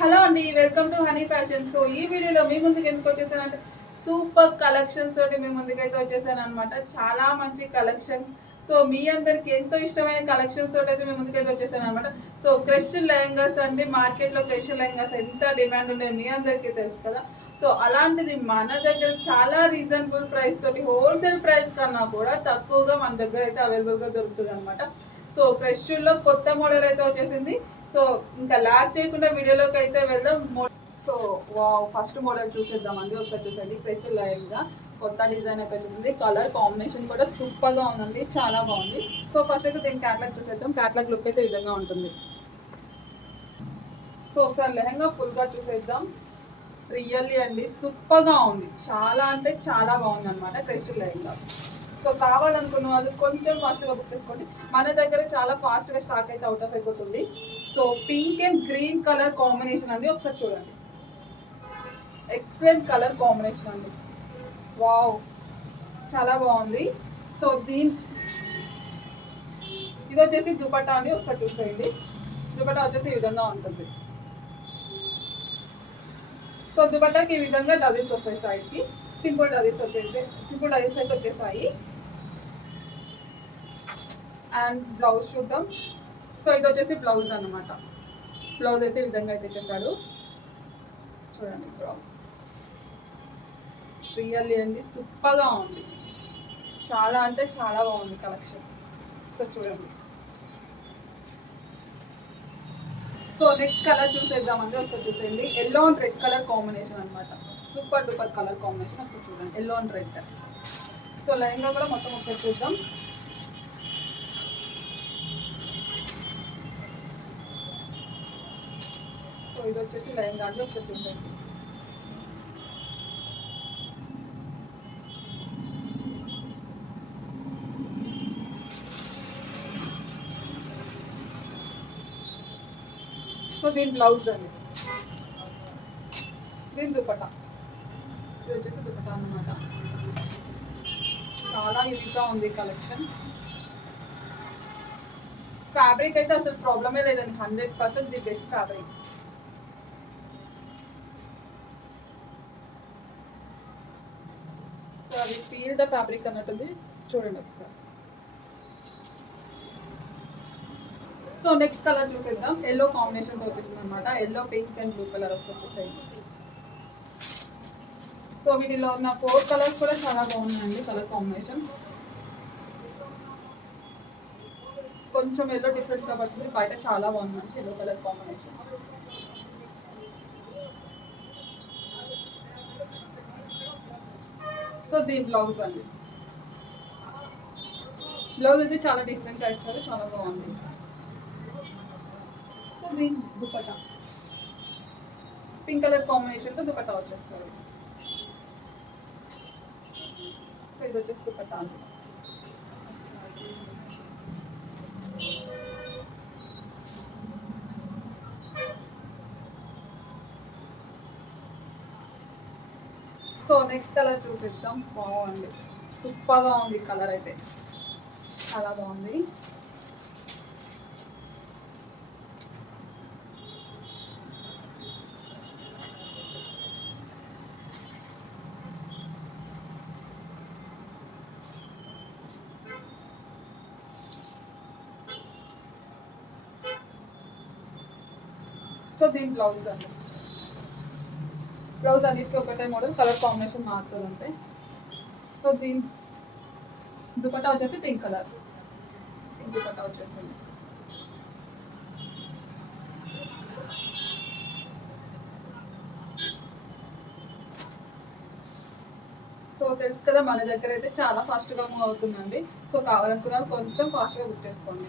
Hello అండి, welcome to honey fashion. So ఈ వీడియోలో మీ ముందుకు ఎందుకు వచ్చేసానంటే సూపర్ కలెక్షన్స్ తోటి మీ ముందుకైతే వచ్చేసాను అనమాట. చాలా మంచి కలెక్షన్స్. సో మీ అందరికి ఎంతో ఇష్టమైన కలెక్షన్స్ తోటి అయితే మీ ముందుకైతే వచ్చేసాను అనమాట. సో క్రష్ లెహంగాస్ అండి, మార్కెట్లో క్రష్ లెహంగాస్ ఎంత డిమాండ్ ఉండేది మీ అందరికీ తెలుసు కదా. సో అలాంటిది మన దగ్గర చాలా రీజనబుల్ ప్రైస్ తోటి, హోల్సేల్ ప్రైస్ కన్నా కూడా తక్కువగా మన దగ్గర అయితే అవైలబుల్గా దొరుకుతుంది అనమాట. సో క్రష్లో కొత్త మోడల్ అయితే వచ్చేసింది. సో ఇంకా లాక్ చేయకుండా వీడియోలోకి అయితే వెళ్దాం. సో ఫస్ట్ మోడల్ చూసేద్దామండి. ఒకసారి చూసేది స్పెషల్ లైన్గా కొత్త డిజైన్ అయితే వచ్చింది. కలర్ కాంబినేషన్ కూడా సూపర్గా ఉందండి, చాలా బాగుంది. సో ఫస్ట్ అయితే దీని క్యాట్లాగ్ చూసేద్దాం. క్యాట్లాగ్ లుక్ అయితే ఈ విధంగా ఉంటుంది. సో ఒకసారి లెహంగా ఫుల్గా చూసేద్దాం. రియల్లీ అండి సూపర్గా ఉంది, చాలా అంటే చాలా బాగుంది అనమాట క్రష్ లెహంగా. సో కావాలనుకున్న వాళ్ళు కొంచెం ఫాస్ట్గా బుక్ చేసుకోండి. మన దగ్గర చాలా ఫాస్ట్గా స్టాక్ అయితే అవుట్ ఆఫ్ అయిపోతుంది. So pink and green colour combination అండి, ఒకసారి చూడండి. ఎక్సలెంట్ కలర్ కాంబినేషన్ అండి, వావ్ చాలా బాగుంది. సో ఇది వచ్చేసి దుపట్టా అండి, ఒకసారి చూసేయండి. దుపట్టా వచ్చేసి ఈ విధంగా ఉంటుంది. సో దుపట్టాకి ఈ విధంగా డజిల్స్ వస్తాయి సైడ్కి. సింపుల్ డజిల్స్ అయితే వచ్చేసాయి. అండ్ బ్లౌజ్ చూద్దాం. సో ఇది వచ్చేసి బ్లౌజ్ అన్నమాట. బ్లౌజ్ అయితే ఈ విధంగా అయితే చేశాడు, చూడండి. బ్లౌజ్ రియల్లీ అండి సూపర్గా ఉంది, చాలా అంటే చాలా బాగుంది కలెక్షన్. సో చూడండి. సో నెక్స్ట్ కలర్ చూసేద్దామండి, ఒకసారి చూసేయండి. Yellow and red colour combination అనమాట. Super duper colour combination. ఒకసారి చూడండి, yellow and red. So lehenga కూడా మొత్తం ఒకసారి చూద్దాం. సో ఇది వచ్చేసి లెహంగా అండి, ఒకసారి చూడండి. సో దీని బ్లౌజ్ అండి, దీని దుపట్టా. ఇది వచ్చేసి దుపట్టా అన్నమాట. చాలా యూనిక్గా ఉంది కలెక్షన్. ఫ్యాబ్రిక్ అయితే అసలు ప్రాబ్లమే లేదండి, 100% ది బెస్ట్ ఫ్యాబ్రిక్. సో అది ఫీల్ ద ఫ్యాబ్రిక్ అన్నట్టుంది, చూడండి ఒకసారి. సో నెక్స్ట్ కలర్ చూసేద్దాం. ఎల్లో కాంబినేషన్తో వచ్చేసింది అనమాట. Yellow, pink and blue colour వచ్చేసాయి. సో వీటిలో ఉన్న 4 కలర్స్ కూడా చాలా బాగున్నాయండి కలర్ కాంబినేషన్స్. కొంచెం ఎల్లో డిఫరెంట్గా పడుతుంది, బయట చాలా బాగుంది ఎల్లో కలర్ కాంబినేషన్. సో దీని బ్లౌజ్ అండి, బ్లౌజ్ అయితే చాలా డిఫరెంట్గా ఇచ్చారు, చాలా బాగుంది. సో దీని దుపట్టా పింక్ కలర్ కాంబినేషన్తో దుపట్టా వచ్చేస్తుంది. సో ఇది వచ్చేసి దుపట్టా అండి. సో నెక్స్ట్ కలర్ చూపిద్దాం. బాగుంది, సూపర్గా ఉంది కలర్ అయితే, చాలా బాగుంది. సో దీని బ్లౌజ్ అండి, బ్లౌజ్ అన్నిటికీ ఒకటే మోడల్, కలర్ కాంబినేషన్ మారుతుంది అంతే. సో దీని దుపట్టా వచ్చేసి పింక్ కలర్, పింక్ దుపట్టా వచ్చేసింది. సో తెలుసు కదా, మన దగ్గర అయితే చాలా ఫాస్ట్గా మూవ్ అవుతుందండి. సో కావాలనుకున్న కొంచెం ఫాస్ట్గా బుక్ చేసుకోండి.